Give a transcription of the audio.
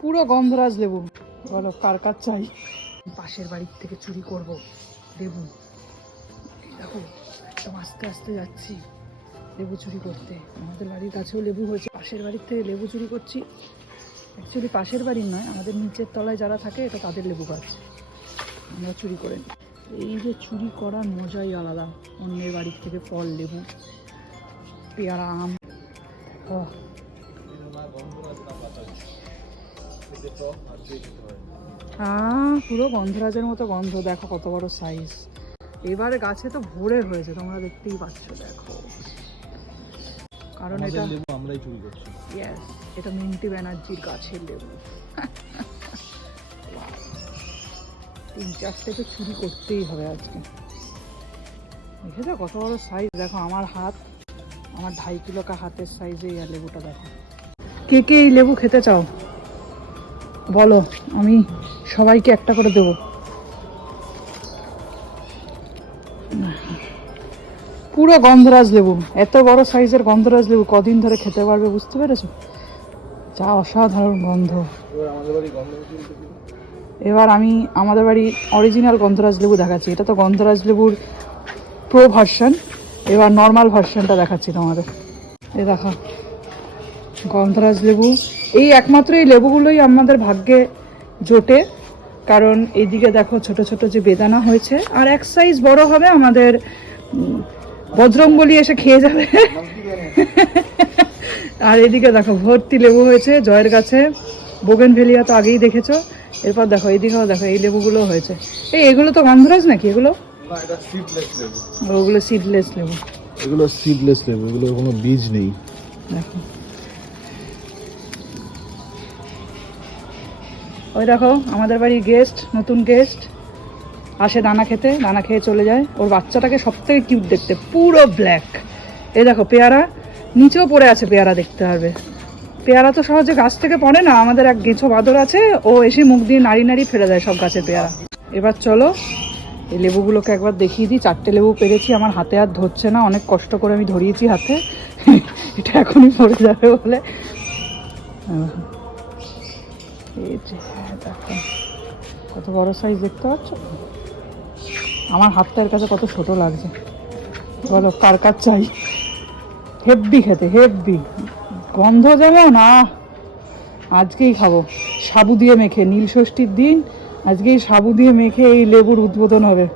পুরো গন্ধরাজ লেবু। বলো কার কার চাই? পাশের বাড়ির থেকে চুরি করব লেবু। দেখো একদম আস্তে আস্তে যাচ্ছি লেবু চুরি করতে। আমাদের বাড়ির কাছেও লেবু হয়েছে, পাশের বাড়ির থেকে লেবু চুরি করছি। অ্যাকচুয়ালি পাশের বাড়ির নয়, আমাদের নিচের তলায় যারা থাকে এটা তাদের লেবু গাছ, আমরা চুরি করে নিই। এই যে চুরি করার মজাই আলাদা। অন্যের বাড়ির থেকে ফল, লেবু, পেয়ারা, আম। পুরো গন্ধরাজের মতো গন্ধ। দেখো কত বড় সাইজ। এবারে গাছে তো ভরে হয়েছে, তোমরা দেখতেই পাচ্ছ। দেখো, কারণ এটা আমরাই চুরি করছি। ইয়েস, এটা মিন্টি ব্যানার্জির গাছের লেবু। 3-4টে তো চুরি করতেই হবে আজকে। দেখেছো কত বড় সাইজ? দেখো আমার হাত, আমার 2.5 কিলো হাতের সাইজে এই লেবুটা। দেখো কে কে এই লেবু খেতে চাও বলো, আমি সবাইকে একটা করে দেবো। পুরো গন্ধরাজ লেবু, এত বড় সাইজের গন্ধরাজ লেবু কদিন ধরে খেতে পারবে বুঝতে পেরেছো? যা অসাধারণ গন্ধ। এবার আমি আমাদের বাড়ি অরিজিনাল গন্ধরাজ লেবু দেখাচ্ছি। এটা তো গন্ধরাজ লেবুর প্রো ভার্সন, এবার নর্মাল ভার্সনটা দেখাচ্ছি তোমাদের। এই দেখো গন্ধরাজ লেবু। এই একমাত্র এই লেবুগুলোই আমাদের ভাগ্যে জোটে, কারণ এইদিকে দেখো ছোট ছোট যে বেদানা হয়েছে, আর এক সাইজ বড় হবে আমাদের বজরংবলী এসে খেয়ে যাবে। আর এদিকে দেখো ভর্তি লেবু হয়েছে জয়ের গাছে। বোগেনভেলিয়া তো আগেই দেখেছো। এরপর দেখো এইদিকেও দেখো এই লেবুগুলো হয়েছে। এগুলো তো গন্ধরাজ নাকি? এগুলো ওগুলো সিডলেস লেবু। এগুলো সিডলেস লেবু, এগুলো কোনো বীজ নেই। দেখো ওই দেখো আমাদের বাড়ির গেস্ট, নতুন গেস্ট আসে দানা খেতে, দানা খেয়ে চলে যায়। ওর বাচ্চাটাকে সব থেকে কিউট দেখতে, পুরো ব্ল্যাক। এই দেখো পেয়ারা নিচেও পড়ে আছে, পেয়ারা দেখতে পারবে। পেয়ারা তো সহজে গাছ থেকে পড়ে না, আমাদের এক গেছো বাদর আছে, ও এসে মুখ দিয়ে নাড়ি নাড়ি ফেলে দেয় সব গাছের পেয়ারা। এবার চলো এই লেবুগুলোকে একবার দেখিয়ে দিই। 4টে লেবু পেরেছি, আমার হাতে আর ধরছে না, অনেক কষ্ট করে আমি ধরিয়েছি হাতে। এটা এখনই পড়ে যাবে বলে। এই যে দেখো কত বড় সাইজ দেখতে পাচ্ছ? আমার হাতটার কাছে কত ছোট লাগছে। বলো কার কার চাই? হেব্বি খেতে, হেব্বি গন্ধ যেমন। আজকেই খাবো সাবু দিয়ে মেখে, নীল ষষ্ঠীর দিন আজকেই সাবু দিয়ে মেখে এই লেবুর উদ্বোধন হবে।